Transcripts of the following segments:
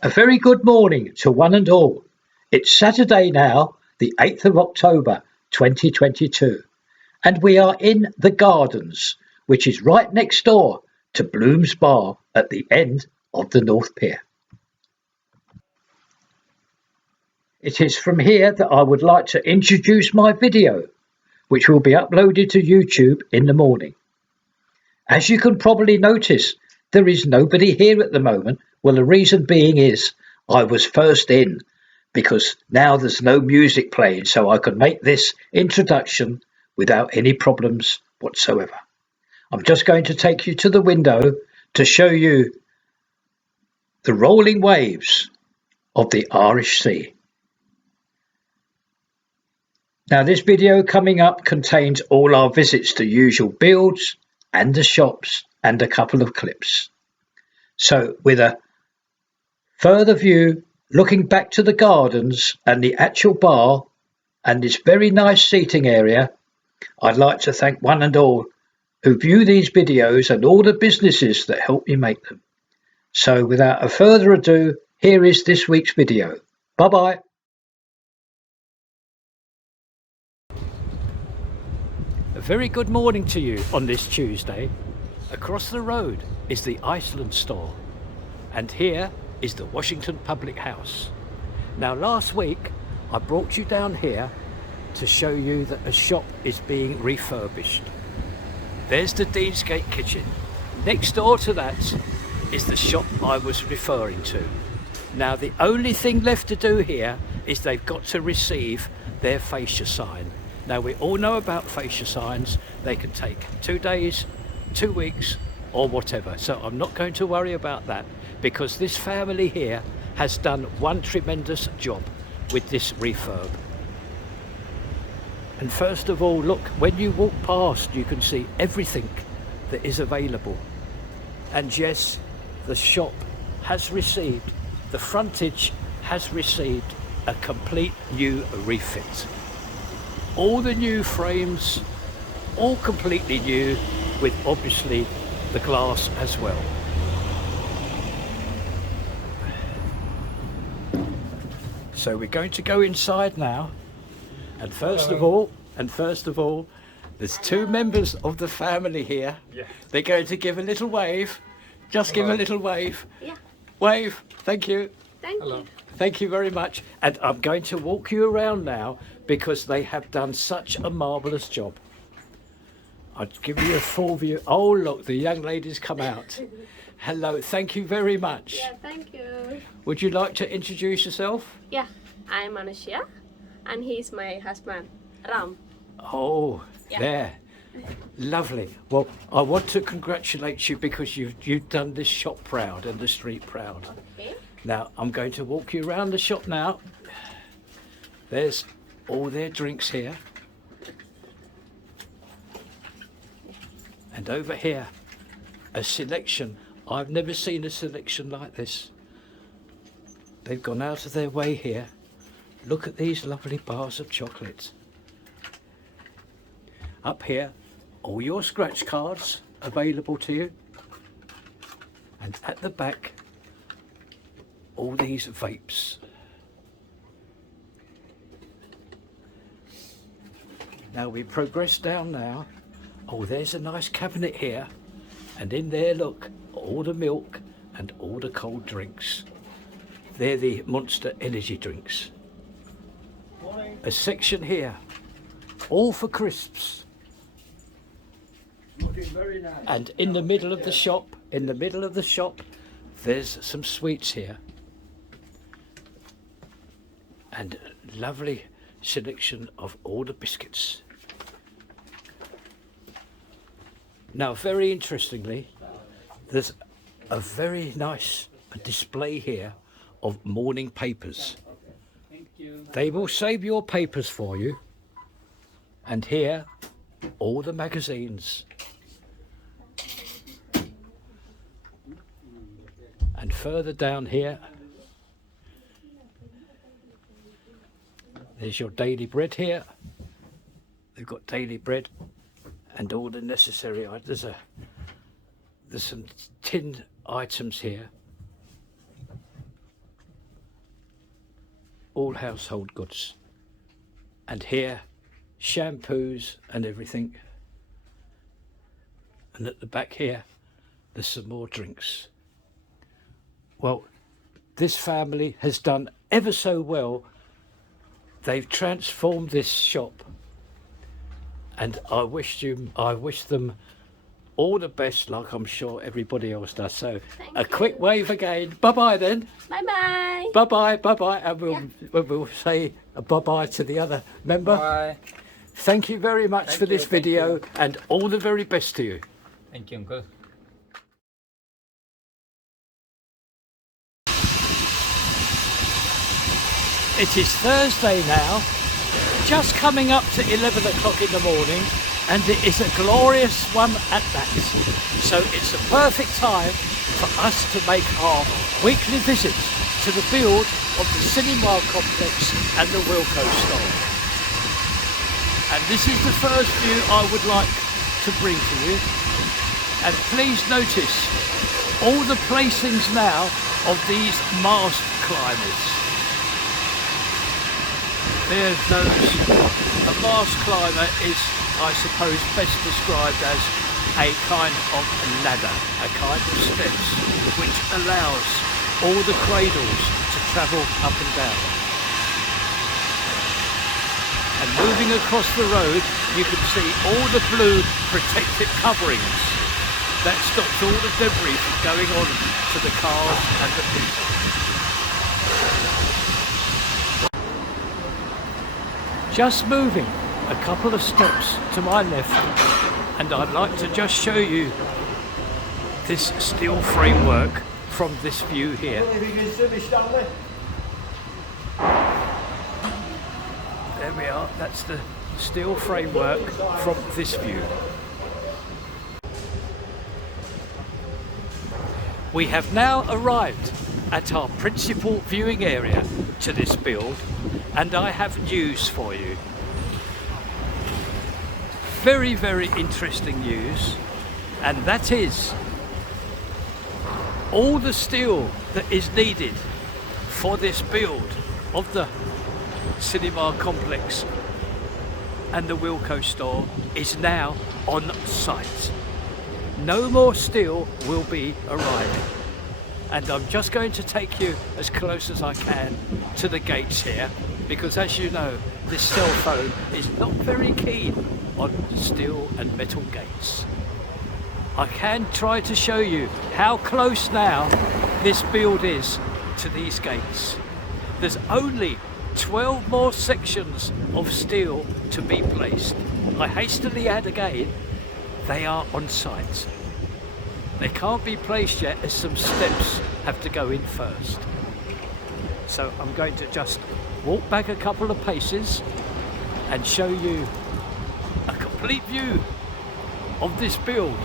A very good morning to one and all. It's Saturday now, the 8th of October 2022, and we are in the Gardens, which is right next door to Bloom's Bar at the end of the North Pier. It is from here that I would like to introduce my video, which will be uploaded to YouTube in the morning. As you can probably notice, there is nobody here at the moment. Well, the reason being is I was first in, because now there's no music playing, so I could make this introduction without any problems whatsoever. I'm just going to take you to the window to show you the rolling waves of the Irish Sea. Now, this video coming up contains all our visits to usual builds and the shops and a couple of clips. So with a further view looking back to the gardens and the actual bar and this very nice seating area, I'd like to thank one and all who view these videos and all the businesses that help me make them. So without a further ado, here is this week's video. Bye bye. A very good morning to you on this Tuesday. Across the road is the Iceland store, and here is the Washington Public House. Now, last week I brought you down here to show you that a shop is being refurbished. There's the Deansgate kitchen. Next door to that is the shop I was referring to. Now, the only thing left to do here is they've got to receive their fascia sign. Now, we all know about fascia signs. They can take 2 days, 2 weeks, or whatever. So I'm not going to worry about that, because this family here has done one tremendous job with this refurb. And first of all, look, when you walk past, you can see everything that is available. And yes, the shop has received, the frontage has received a complete new refit. All the new frames, all completely new, with obviously the glass as well. So we're going to go inside now, and first of all, there's two members of the family here. Yeah. They're going to give a little wave. Just give a little wave. Yeah. Wave. Thank you. Thank you. Thank you very much. And I'm going to walk you around now, because they have done such a marvellous job. I'll give you a full view. Oh, look, the young lady's come out. Hello, thank you very much. Yeah, thank you. Would you like to introduce yourself? Yeah, I'm Anushya, and he's my husband, Ram. Oh, Yeah. there. Lovely. Well, I want to congratulate you, because you've done this shop proud and the street proud. Okay. Now, I'm going to walk you around the shop now. There's all their drinks here. And over here, a selection. I've never seen a selection like this. They've gone out of their way here. Look at these lovely bars of chocolate. Up here, all your scratch cards available to you. And at the back, all these vapes. Now we progress down now. Oh, there's a nice cabinet here. And in there, look, all the milk and all the cold drinks. They're the Monster energy drinks. Morning. A section here, all for crisps. Looking very nice. And in the middle of the shop, there's some sweets here. And a lovely selection of all the biscuits. Now, very interestingly, there's a very nice display here of morning papers. They will save your papers for you. And here, all the magazines. And further down here, there's your daily bread here. They've got daily bread and all the necessary items. There's some tin items here. all household goods. And here, shampoos and everything. And at the back here, there's some more drinks. Well, this family has done ever so well. They've transformed this shop, and I wish them all the best, like I'm sure everybody else does. So a quick wave again. Bye-bye then. Bye-bye. Bye-bye, bye-bye. And we'll say a bye-bye to the other member. Bye. Thank you very much for this video, and all the very best to you. Thank you, Uncle. It is Thursday now, just coming up to 11 o'clock in the morning, and it is a glorious one at that. So it's a perfect time for us to make our weekly visit to the build of the cinema complex and the Wilko store. And this is the first view I would like to bring to you. And please notice all the placings now of these mast climbers. There's those. A mast climber is, I suppose, best described as a kind of ladder, a kind of steps, which allows all the cradles to travel up and down. And moving across the road, you can see all the blue protective coverings. That stops all the debris from going on to the cars and the people. Just moving a couple of steps to my left, and I'd like to just show you this steel framework from this view here. There we are, that's the steel framework from this view. We have now arrived at our principal viewing area to this build, and I have news for you. Very, very interesting news, and that is all the steel that is needed for this build of the cinema complex and the Wilko store is now on site. No more steel will be arriving, and I'm just going to take you as close as I can to the gates here, because as you know, this cell phone is not very keen on steel and metal gates. I can try to show you how close now this build is to these gates. There's only 12 more sections of steel to be placed. I hastily add again, they are on site. They can't be placed yet as some steps have to go in first. So I'm going to just walk back a couple of paces and show you a complete view of this build.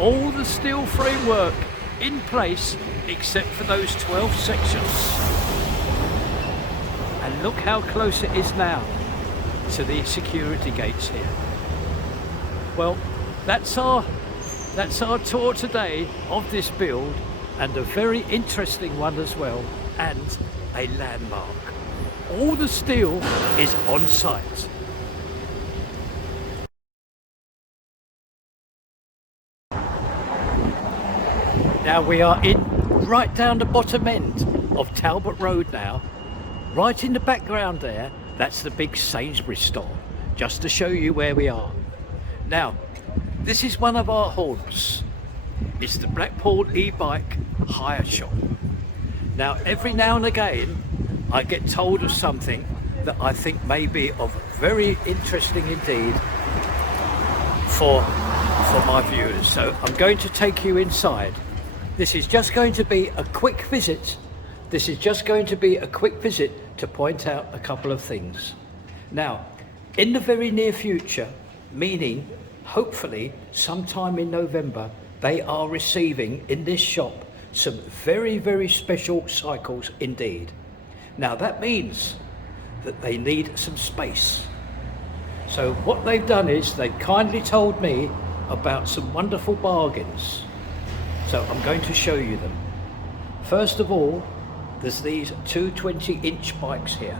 All the steel framework in place except for those 12 sections. And look how close it is now to the security gates here. Well, that's our tour today of this build, and a very interesting one as well, and a landmark. All the steel is on site. Now we are in right down the bottom end of Talbot Road now. Right in the background there, that's the big Sainsbury's store, just to show you where we are. Now, this is one of our haunts. It's the Blackpool e-bike hire shop. Now, every now and again, I get told of something that I think may be of very interesting indeed for my viewers. So I'm going to take you inside. This is just going to be a quick visit. This is just going to be a quick visit to point out a couple of things. Now, in the very near future, meaning hopefully sometime in November, they are receiving in this shop some very, very special cycles indeed. Now that means that they need some space. So what they've done is they've kindly told me about some wonderful bargains. So I'm going to show you them. First of all, there's these two 20-inch bikes here.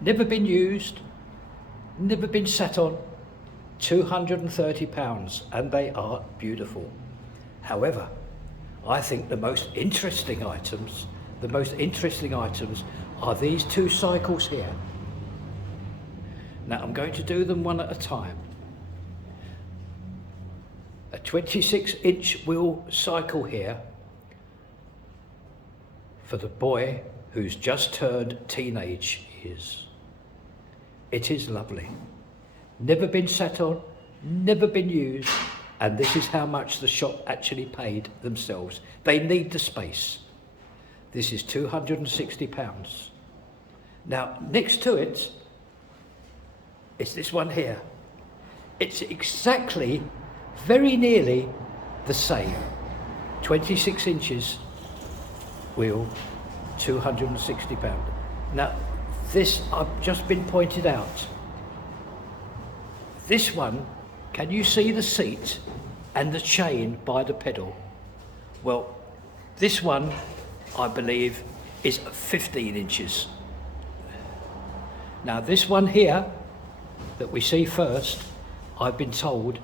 Never been used, never been sat on, £230, and they are beautiful. However, I think the most interesting items are these two cycles here. Now I'm going to do them one at a time. A 26-inch wheel cycle here for the boy who's just turned teenage years. It is lovely. Never been sat on, never been used, and this is how much the shop actually paid themselves. They need the space. This is £260. Now, next to it is this one here. It's exactly, very nearly the same. 26 inches wheel, £260. Now, this I've just been pointed out. This one, can you see the seat and the chain by the pedal? Well, this one, I believe, is 15 inches. Now this one here that we see first, I've been told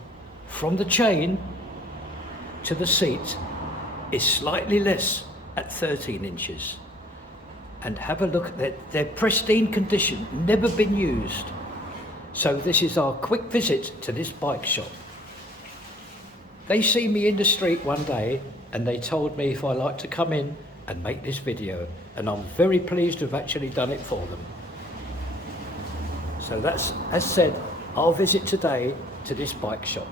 from the chain to the seat is slightly less at 13 inches. And have a look at their pristine condition, never been used. So this is our quick visit to this bike shop. They see me in the street one day and they told me if I like to come in and make this video, and I'm very pleased to have actually done it for them. So that's, as said, our visit today to this bike shop.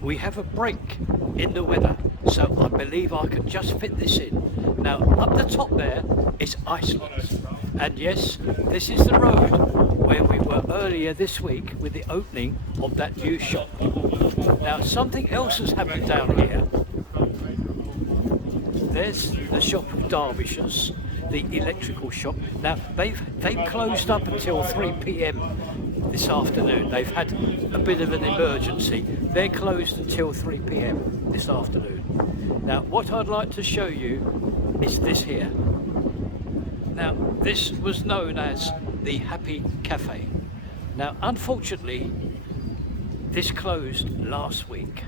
We have a break in the weather, so I believe I can just fit this in. Now, up the top there is Iceland. And yes, this is the road where we were earlier this week with the opening of that new shop. Now, something else has happened down here. There's the shop of Derbyshires, the electrical shop. Now, they've closed up until 3 p.m. this afternoon. They've had a bit of an emergency. They're closed until 3 p.m. this afternoon. Now, what I'd like to show you is this here. Now, this was known as the Happy Cafe. Now, unfortunately, this closed last week.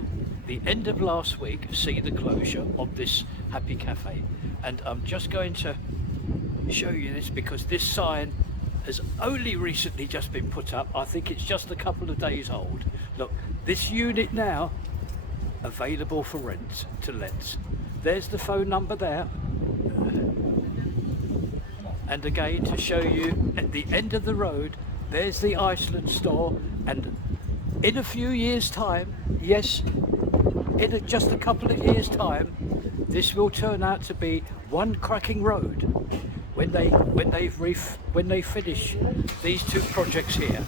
The end of last week see the closure of this Happy Cafe. And I'm just going to show you this because this sign has only recently just been put up. I think it's just a couple of days old. Look, this unit now available for rent to let. There's the phone number there. And again, to show you at the end of the road, there's the Iceland store. And in a few years' time, yes, in just a couple of years' time, this will turn out to be one cracking road when they finish these two projects here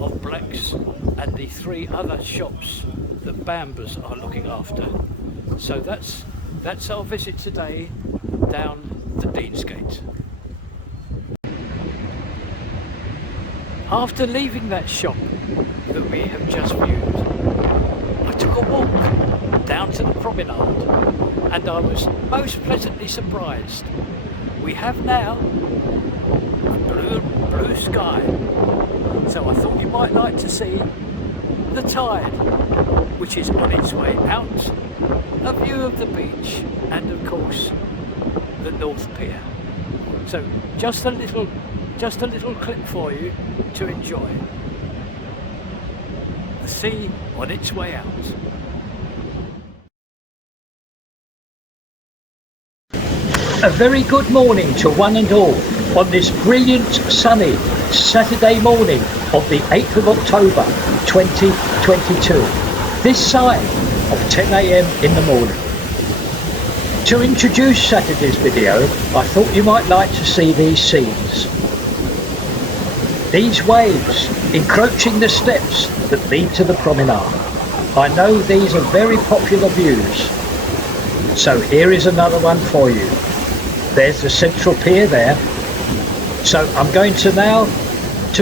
of Blacks and the 3 other shops that Bambas are looking after. So that's our visit today down the Deansgate. After leaving that shop that we have just viewed, I took a walk down to the Promenade and I was most pleasantly surprised. We have now blue sky, so I thought you might like to see the tide, which is on its way out, a view of the beach and of course the North Pier. So just a little clip for you to enjoy. The sea on its way out. A very good morning to one and all on this brilliant sunny Saturday morning of the 8th of October 2022. This side of 10 a.m. in the morning. To introduce Saturday's video, I thought you might like to see these scenes. These waves encroaching the steps that lead to the promenade. I know these are very popular views, so here is another one for you. There's the central pier there. So I'm going to now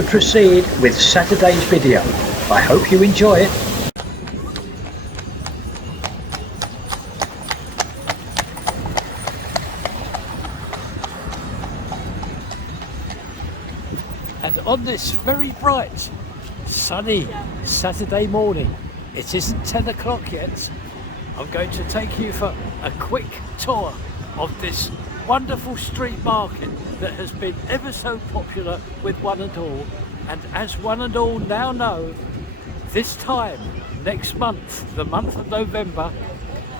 proceed with Saturday's video. I hope you enjoy it. And on this very bright, sunny Saturday morning, it isn't 10 o'clock yet, I'm going to take you for a quick tour of this wonderful street market that has been ever so popular with one and all. And as one and all now know, this time next month, the month of November,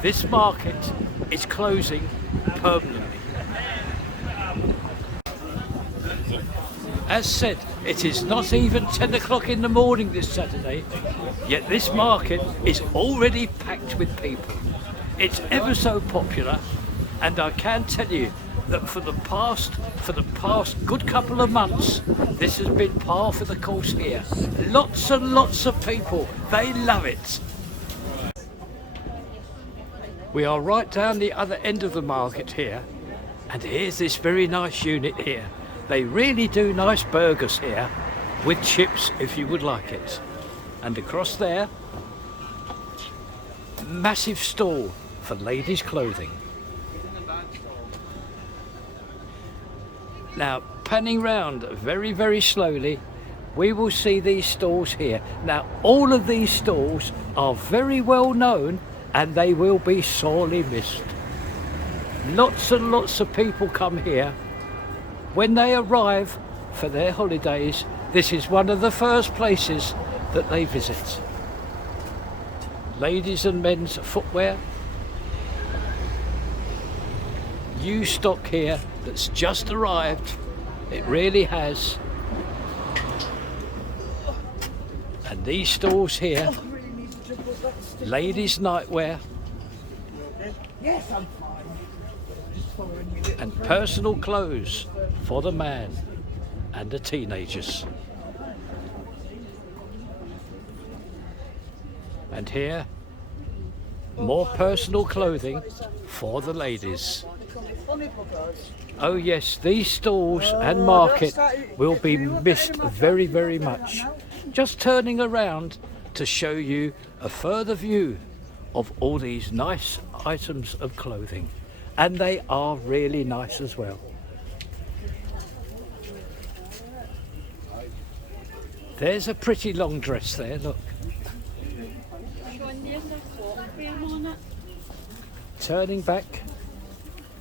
this market is closing permanently. As said, it is not even 10 o'clock in the morning this Saturday, yet this market is already packed with people. It's ever so popular, and I can tell you that for the past good couple of months, this has been par for the course here. Lots and lots of people, they love it. We are right down the other end of the market here, and here's this very nice unit here. They really do nice burgers here, with chips if you would like it. And across there, massive stall for ladies' clothing. Now, panning round very, very slowly, we will see these stalls here. Now, all of these stalls are very well known, and they will be sorely missed. Lots and lots of people come here. When they arrive for their holidays, this is one of the first places that they visit. Ladies and men's footwear. New stock here that's just arrived. It really has. And these stores here, ladies' nightwear. Yes, I'm fine. Just following you. And personal clothes for the man and the teenagers. And here, more personal clothing for the ladies. Oh yes, these stalls and market will be missed very, very much. Just turning around to show you a further view of all these nice items of clothing. And they are really nice as well. There's a pretty long dress there, look. Turning back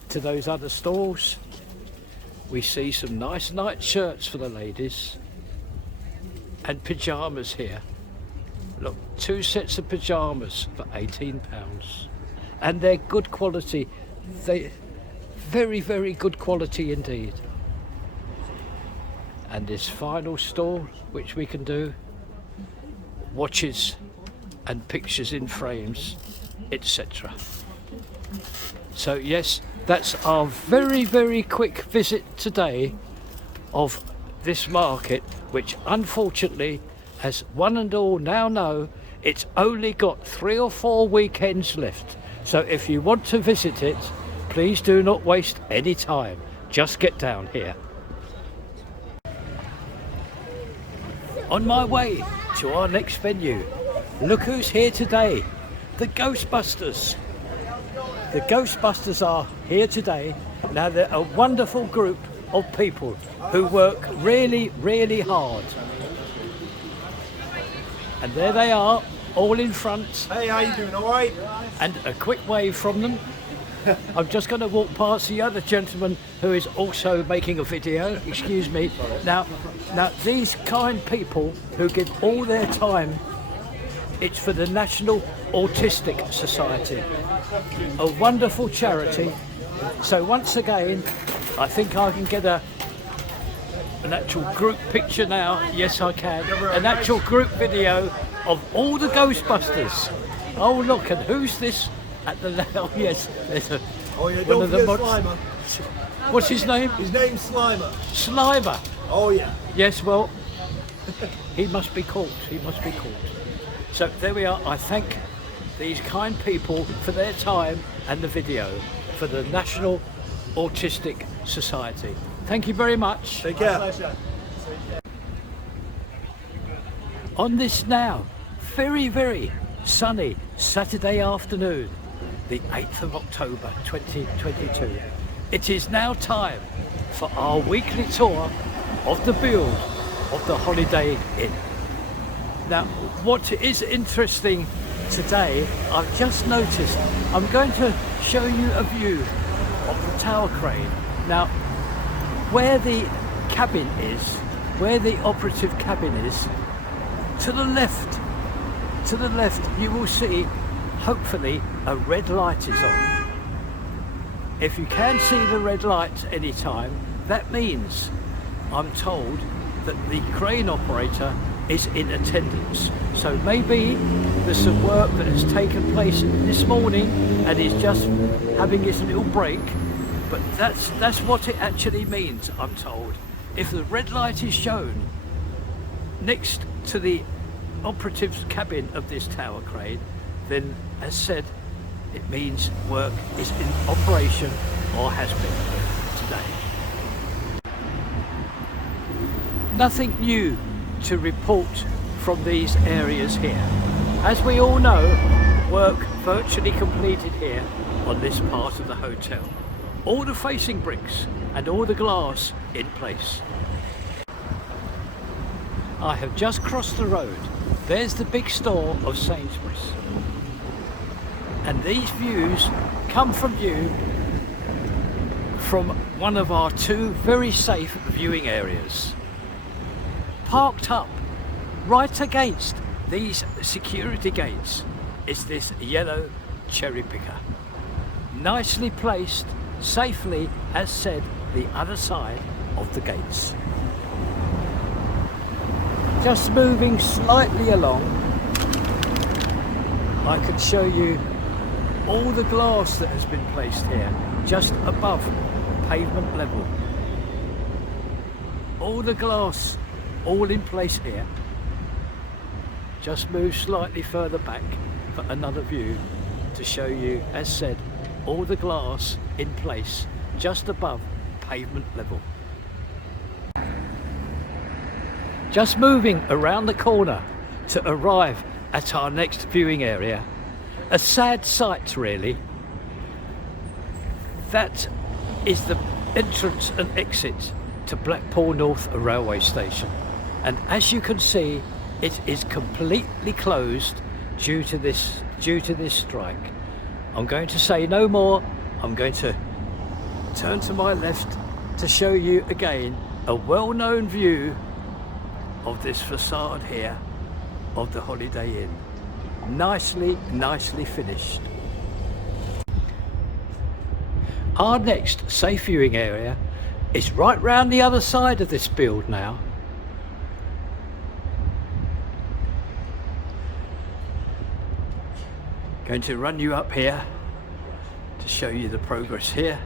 to those other stalls, we see some nice night shirts for the ladies and pyjamas here. Look, 2 sets of pyjamas for £18. And they're good quality. They very, very good quality indeed. And this final stall, which we can do, watches and pictures in frames, etc. So yes, that's our very, very quick visit today of this market, which unfortunately, as one and all now know, it's only got 3 or 4 weekends left. So if you want to visit it, please do not waste any time. Just get down here. On my way to our next venue, look who's here today, the Ghostbusters. The Ghostbusters are here today. Now they're a wonderful group of people who work really, really hard. And there they are, all in front. Hey, how you doing? All right? And a quick wave from them. I'm just going to walk past the other gentleman who is also making a video. Excuse me. Now these kind people who give all their time, it's for the National Autistic Society, a wonderful charity. So once again, I think I can get an actual group picture now. Yes, I can. An actual group video of all the Ghostbusters. Oh look, and who's this at the left? Oh yes, there's a Oh yeah, one don't of the forget Slimer. What's his name? His name's Slimer. Slimer. Oh yeah. Yes, well, he must be caught. He must be caught. So there we are. I thank these kind people for their time and the video for the National Autistic Society. Thank you very much. Take care. On this now very, very sunny Saturday afternoon, the 8th of October 2022, it is now time for our weekly tour of the build of the Holiday Inn. Now, what is interesting today, I've just noticed, I'm going to show you a view of the tower crane. Now, where the cabin is, where the operative cabin is, to the left, you will see, hopefully, a red light is on. If you can see the red light any time, that means, I'm told, that the crane operator is in attendance. So maybe there's some work that has taken place this morning and he's just having his little break, but that's what it actually means, I'm told. If the red light is shown next to the operative's cabin of this tower crane, then, as said, it means work is in operation or has been today. Nothing new to report from these areas here. As we all know, work virtually completed here on this part of the hotel. All the facing bricks and all the glass in place. I have just crossed the road. There's the big store of Sainsbury's. And these views come from you from one of our two very safe viewing areas. Parked up right against these security gates is this yellow cherry picker. Nicely placed, safely, as said, the other side of the gates. Just moving slightly along, I can show you all the glass that has been placed here, just above pavement level. All the glass, all in place here. Just move slightly further back for another view to show you, as said, all the glass in place, just above pavement level. Just moving around the corner to arrive at our next viewing area. A sad sight, really. That is the entrance and exit to Blackpool North Railway Station. And as you can see, it is completely closed due to this strike. I'm going to say no more. I'm going to turn to my left to show you again a well-known view of this facade here of the Holiday Inn. Nicely finished. Our next safe viewing area is right round the other side of this build now. Going to run you up here to show you the progress here,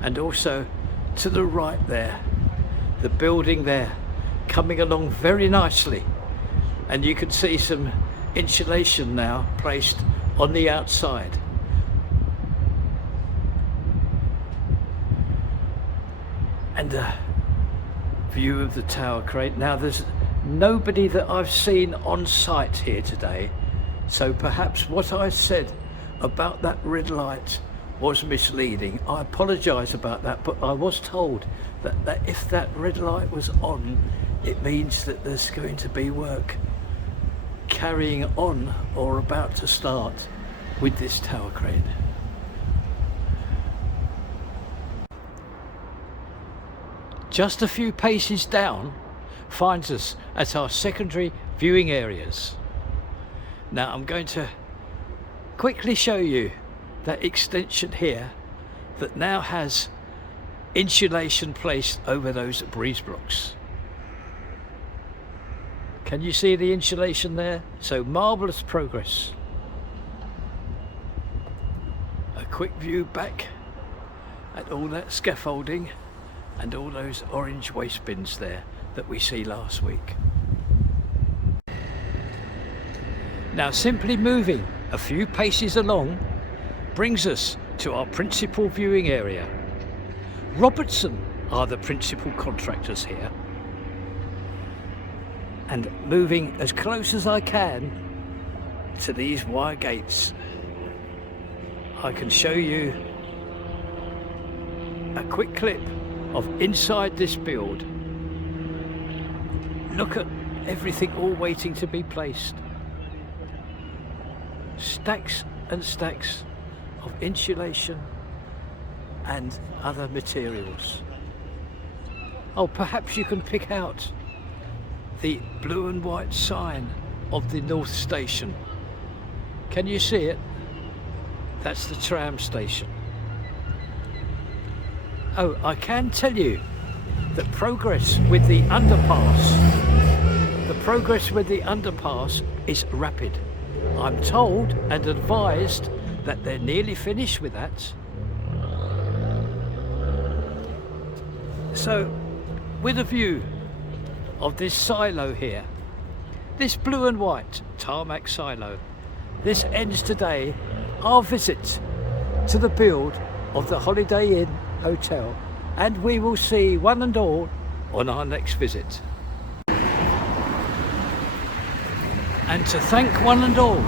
and also to the right there, the building there coming along very nicely, and you can see some insulation now placed on the outside. And a view of the tower crane. Now there's nobody that I've seen on site here today, so perhaps what I said about that red light was misleading. I apologise about that, but I was told that if that red light was on, it means that there's going to be work carrying on or about to start with this tower crane. Just a few paces down finds us at our secondary viewing areas. Now I'm going to quickly show you that extension here that now has insulation placed over those breeze blocks. Can you see the insulation there? So marvellous progress. A quick view back at all that scaffolding and all those orange waste bins there that we see last week. Now simply moving a few paces along brings us to our principal viewing area. Robertson are the principal contractors here. and moving as close as I can to these wire gates, I can show you a quick clip of inside this build. Look at everything all waiting to be placed. Stacks and stacks of insulation and other materials. Oh, perhaps you can pick out the blue and white sign of the North Station. Can you see it? That's the tram station. Oh, I can tell you that progress with the underpass is rapid. I'm told and advised that they're nearly finished with that. So, with a view of this silo here, this blue and white tarmac silo, this ends today our visit to the build of the Holiday Inn Hotel, and we will see one and all on our next visit. And to thank one and all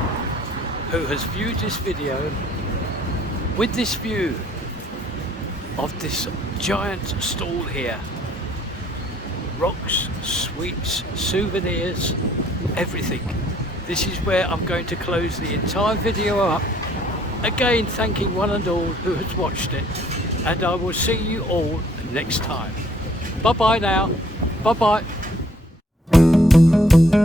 who has viewed this video with this view of this giant stall here. Rocks, sweets, souvenirs, everything. This is where I'm going to close the entire video up. Again, thanking one and all who has watched it, and I will see you all next time. Bye bye now. Bye bye.